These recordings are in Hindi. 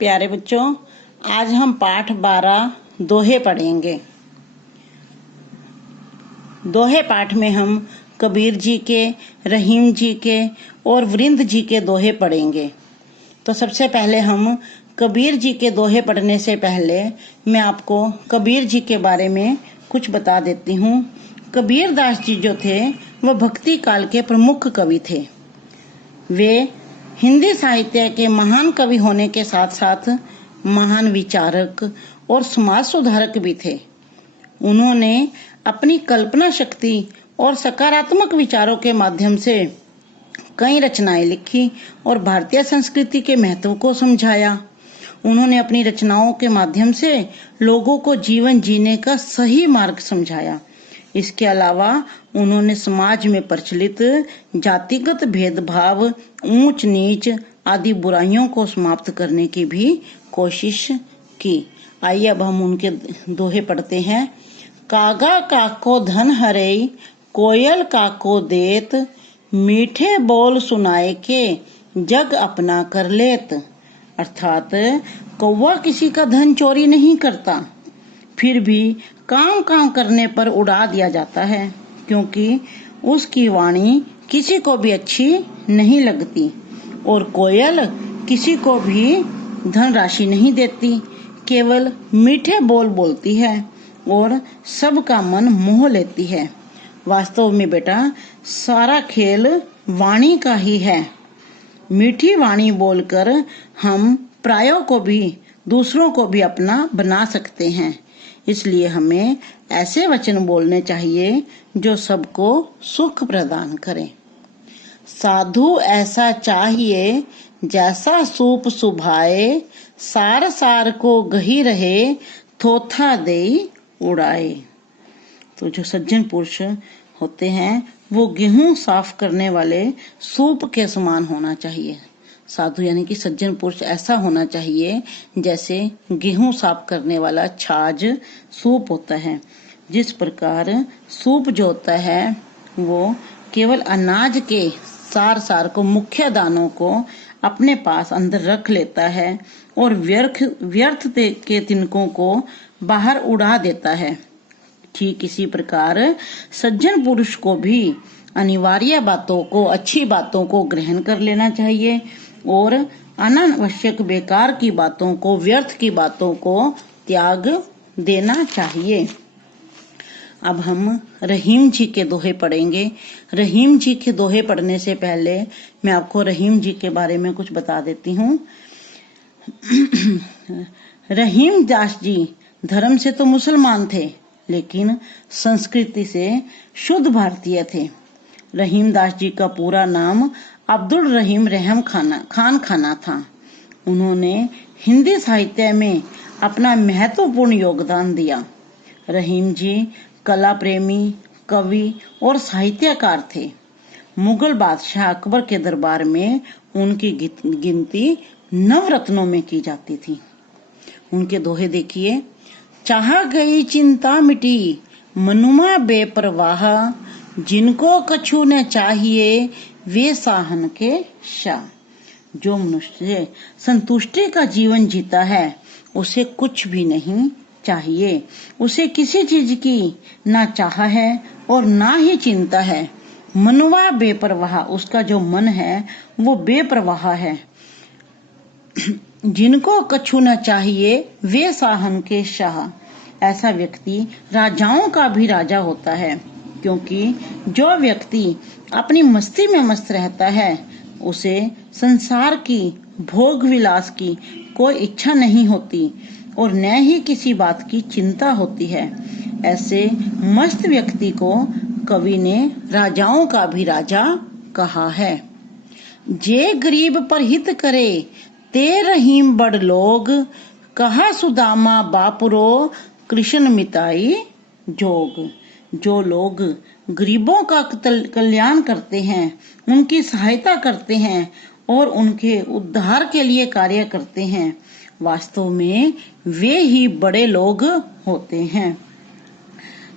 प्यारे बच्चों, आज हम पाठ 12 दोहे पढ़ेंगे। दोहे पाठ में हम कबीर जी के, रहीम जी के और वृंद जी के दोहे पढ़ेंगे। तो सबसे पहले हम कबीर जी के दोहे पढ़ने से पहले मैं आपको कबीर जी के बारे में कुछ बता देती हूँ। कबीर दास जी जो थे वह भक्ति काल के प्रमुख कवि थे। वे हिंदी साहित्य के महान कवि होने के साथ साथ महान विचारक और समाज सुधारक भी थे। उन्होंने अपनी कल्पना शक्ति और सकारात्मक विचारों के माध्यम से कई रचनाएं लिखी और भारतीय संस्कृति के महत्व को समझाया। उन्होंने अपनी रचनाओं के माध्यम से लोगों को जीवन जीने का सही मार्ग समझाया। इसके अलावा उन्होंने समाज में प्रचलित जातिगत भेदभाव, ऊंच नीच आदि बुराइयों को समाप्त करने की भी कोशिश की। आइए अब हम उनके दोहे पढ़ते हैं। कागा काको धन हरई, कोयल काको देत, मीठे बोल सुनाए के जग अपना कर लेत। अर्थात कौवा किसी का धन चोरी नहीं करता, फिर भी काम करने पर उड़ा दिया जाता है, क्योंकि उसकी वाणी किसी को भी अच्छी नहीं लगती। और कोयल किसी को भी धनराशि नहीं देती, केवल मीठे बोल बोलती है और सबका मन मोह लेती है। वास्तव में बेटा, सारा खेल वाणी का ही है। मीठी वाणी बोलकर हम प्रायों को भी, दूसरों को भी अपना बना सकते हैं। इसलिए हमें ऐसे वचन बोलने चाहिए जो सबको सुख प्रदान करें। साधु ऐसा चाहिए जैसा सूप सुभाए, सार सार को गही रहे, थोथा दे उड़ाए। तो जो सज्जन पुरुष होते हैं वो गेहूं साफ करने वाले सूप के समान होना चाहिए। साधु यानी कि सज्जन पुरुष ऐसा होना चाहिए जैसे गेहूं साफ करने वाला छाछ सूप होता है। जिस प्रकार सूप जो होता है वो केवल अनाज के सार को, मुख्य दानों को अपने पास अंदर रख लेता है और व्यर्थ के तिनकों को बाहर उड़ा देता है। ठीक इसी प्रकार सज्जन पुरुष को भी अनिवार्य बातों को, अच्छी बातों को ग्रहण कर लेना चाहिए और अनावश्यक बेकार की बातों को, व्यर्थ की बातों को त्याग देना चाहिए। अब हम रहीम जी के दोहे पढ़ेंगे। रहीम जी के दोहे पढ़ने से पहले मैं आपको रहीम जी के बारे में कुछ बता देती हूँ। रहीम दास जी धर्म से तो मुसलमान थे, लेकिन संस्कृति से शुद्ध भारतीय थे। रहीम दास जी का पूरा नाम अब्दुल रहीम रहम खान था। उन्होंने हिंदी साहित्य में अपना महत्वपूर्ण योगदान दिया। रहीम जी कला प्रेमी, कवि और साहित्यकार थे। मुगल बादशाह अकबर के दरबार में उनकी गिनती नवरत्नों में की जाती थी। उनके दोहे देखिए। चाह गई चिंता मिटी, मनुमा बेपरवाह, जिनको कछु न चाहिए वे साहन के शाह। जो मनुष्य संतुष्टि का जीवन जीता है उसे कुछ भी नहीं चाहिए। उसे किसी चीज की ना चाह है और ना ही चिंता है। मनुवा बेपरवाह, उसका जो मन है वो बेपरवाह है। जिनको कछु न चाहिए वे साहन के शाह। ऐसा व्यक्ति राजाओं का भी राजा होता है, क्योंकि जो व्यक्ति अपनी मस्ती में मस्त रहता है उसे संसार की, भोग विलास की कोई इच्छा नहीं होती और न ही किसी बात की चिंता होती है। ऐसे मस्त व्यक्ति को कवि ने राजाओं का भी राजा कहा है। जे गरीब पर हित करे ते रहीम बड़ लोग, कहा सुदामा बापुरो कृष्ण मिताई जोग। जो लोग गरीबों का कल्याण करते हैं, उनकी सहायता करते हैं और उनके उद्धार के लिए कार्य करते हैं, वास्तव में वे ही बड़े लोग होते हैं।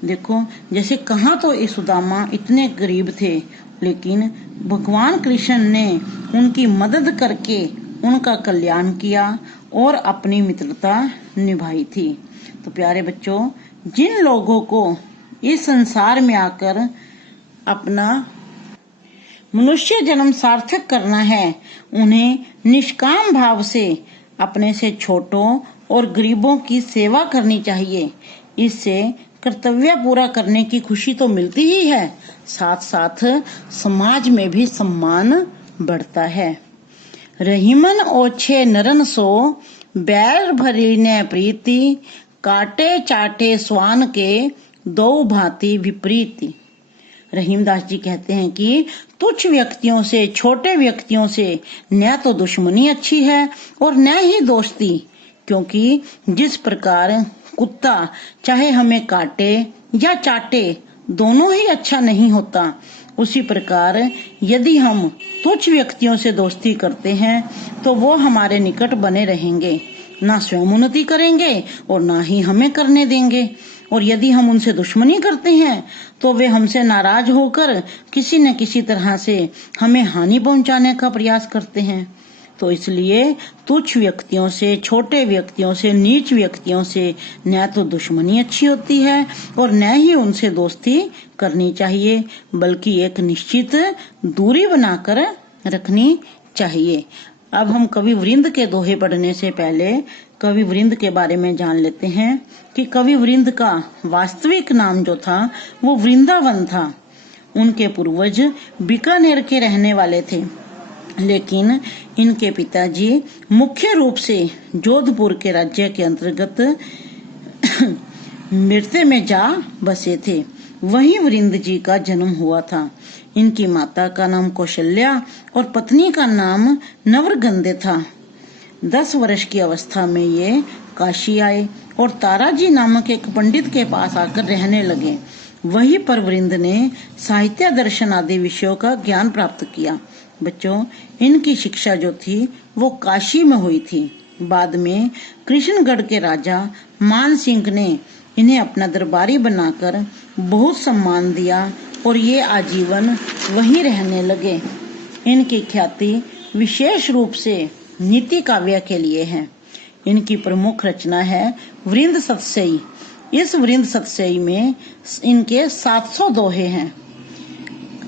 देखो, जैसे कहा तो ये सुदामा इतने गरीब थे, लेकिन भगवान कृष्ण ने उनकी मदद करके उनका कल्याण किया और अपनी मित्रता निभाई थी। तो प्यारे बच्चों, जिन लोगों को इस संसार में आकर अपना मनुष्य जन्म सार्थक करना है, उन्हें निष्काम भाव से अपने से छोटों और गरीबों की सेवा करनी चाहिए। इससे कर्तव्य पूरा करने की खुशी तो मिलती ही है, साथ साथ समाज में भी सम्मान बढ़ता है। रहीमन ओछे नरन सो, बैर भरी ने प्रीति, काटे चाटे स्वान के, दो भांति विपरीति। रहीमदास जी कहते हैं कि तुच्छ व्यक्तियों से, छोटे व्यक्तियों से न तो दुश्मनी अच्छी है और न ही दोस्ती, क्योंकि जिस प्रकार कुत्ता चाहे हमें काटे या चाटे, दोनों ही अच्छा नहीं होता, उसी प्रकार यदि हम तुच्छ व्यक्तियों से दोस्ती करते हैं तो वो हमारे निकट बने रहेंगे, ना स्वयं उन्नति करेंगे और ना ही हमें करने देंगे। और यदि हम उनसे दुश्मनी करते हैं तो वे हमसे नाराज होकर किसी न किसी तरह से हमें हानि पहुंचाने का प्रयास करते हैं। तो इसलिए तुच्छ व्यक्तियों से, छोटे व्यक्तियों से, नीच व्यक्तियों से न तो दुश्मनी अच्छी होती है और न ही उनसे दोस्ती करनी चाहिए, बल्कि एक निश्चित दूरी बनाकर रखनी चाहिए। अब हम कवि वृंद के दोहे पढ़ने से पहले कवि वृंद के बारे में जान लेते हैं कि कवि वृंद का वास्तविक नाम जो था वो वृंदावन था। उनके पूर्वज बीकानेर के रहने वाले थे, लेकिन इनके पिताजी मुख्य रूप से जोधपुर के राज्य के अंतर्गत मृत्य में जा बसे थे। वहीं वृंद जी का जन्म हुआ था। इनकी माता का नाम कौशल्या और पत्नी का नाम नवरगंदे था। 10 वर्ष की अवस्था में ये काशी आए और ताराजी नामक एक पंडित के पास आकर रहने लगे। वहीं पर वृंद ने साहित्य, दर्शन आदि विषयों का ज्ञान प्राप्त किया। बच्चों, इनकी शिक्षा जो थी वो काशी में हुई थी। बाद में कृष्णगढ़ के राजा मान सिंह ने इन्हें अपना दरबारी बनाकर बहुत सम्मान दिया और ये आजीवन वहीं रहने लगे। इनकी ख्याति विशेष रूप से नीति काव्य के लिए है। इनकी प्रमुख रचना है वृंद सतसई। इस वृंद सतसई में इनके 700 दोहे हैं।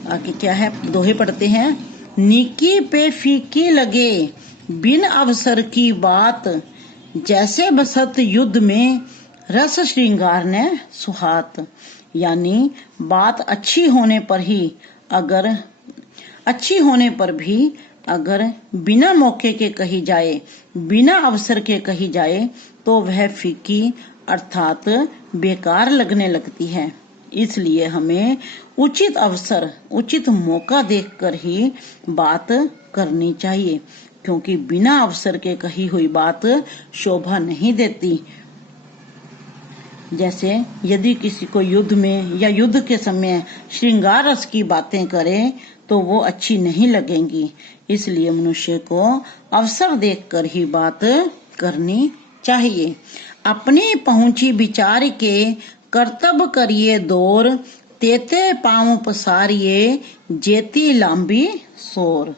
आगे क्या है, दोहे पढ़ते हैं। निकी पे फीकी लगे बिन अवसर की बात, जैसे बसत युद्ध में रस श्रृंगार ने सुहात। यानी बात अच्छी होने पर भी अगर बिना मौके के कही जाए, बिना अवसर के कही जाए तो वह फीकी अर्थात बेकार लगने लगती है। इसलिए हमें उचित अवसर, उचित मौका देखकर ही बात करनी चाहिए, क्योंकि बिना अवसर के कही हुई बात शोभा नहीं देती। जैसे यदि किसी को युद्ध में या युद्ध के समय श्रृंगार रस की बातें करे तो वो अच्छी नहीं लगेंगी। इसलिए मनुष्य को अवसर देखकर ही बात करनी चाहिए। अपनी पहुंची विचार के कर्तव्य करिए दौर, तेते पांव पसारिए जेती लांबी सोर।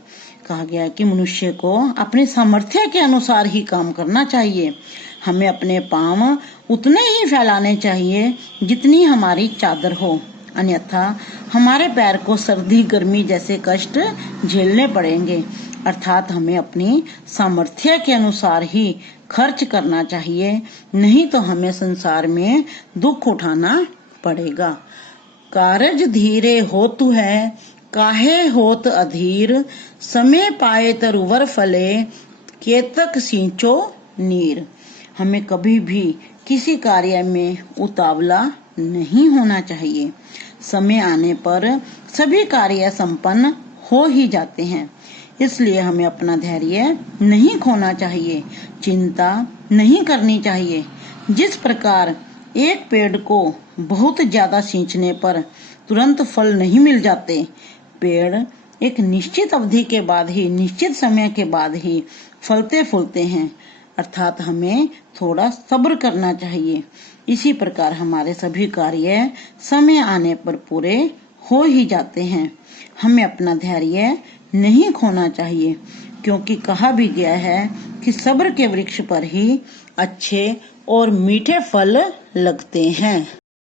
कहा गया कि मनुष्य को अपने सामर्थ्य के अनुसार ही काम करना चाहिए। हमें अपने पांव उतने ही फैलाने चाहिए जितनी हमारी चादर हो, अन्यथा हमारे पैर को सर्दी गर्मी जैसे कष्ट झेलने पड़ेंगे। अर्थात हमें अपनी सामर्थ्य के अनुसार ही खर्च करना चाहिए, नहीं तो हमें संसार में दुख उठाना पड़ेगा। कारज धीरे होतु है काहे होत अधीर, समय पाए तरुवर फले केतक सींचो नीर। हमें कभी भी किसी कार्य में उतावला नहीं होना चाहिए। समय आने पर सभी कार्य संपन्न हो ही जाते हैं। इसलिए हमें अपना धैर्य नहीं खोना चाहिए, चिंता नहीं करनी चाहिए। जिस प्रकार एक पेड़ को बहुत ज्यादा सींचने पर तुरंत फल नहीं मिल जाते, पेड़ एक निश्चित अवधि के बाद ही, निश्चित समय के बाद ही फलते फूलते हैं। अर्थात हमें थोड़ा सब्र करना चाहिए। इसी प्रकार हमारे सभी कार्य समय आने पर पूरे हो ही जाते हैं। हमें अपना धैर्य नहीं खोना चाहिए। क्योंकि कहा भी गया है कि सब्र के वृक्ष पर ही अच्छे और मीठे फल लगते हैं।